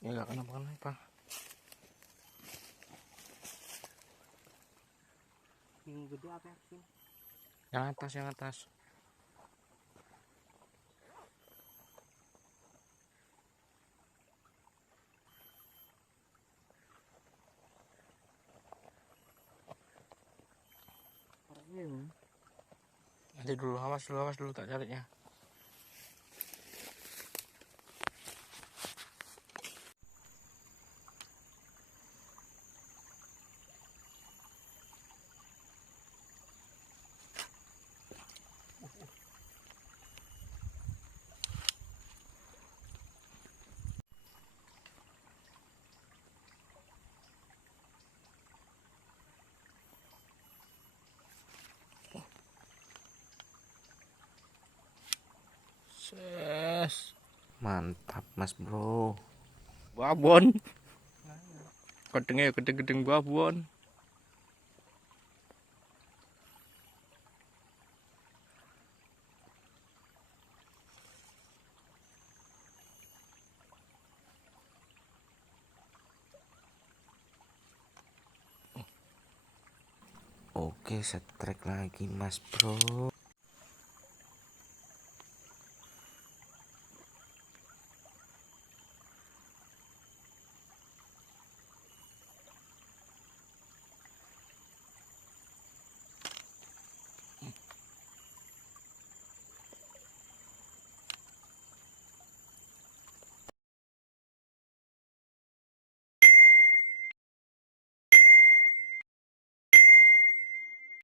Ya nggak kenapa-kenapa. Yang gede apa ya? Yang atas, yang atas. Nanti dulu, awas dulu tak cariknya. Ses. Mantap mas bro. Babon. Kedengnya gede-gedeng babon. Oke, setrek lagi mas bro.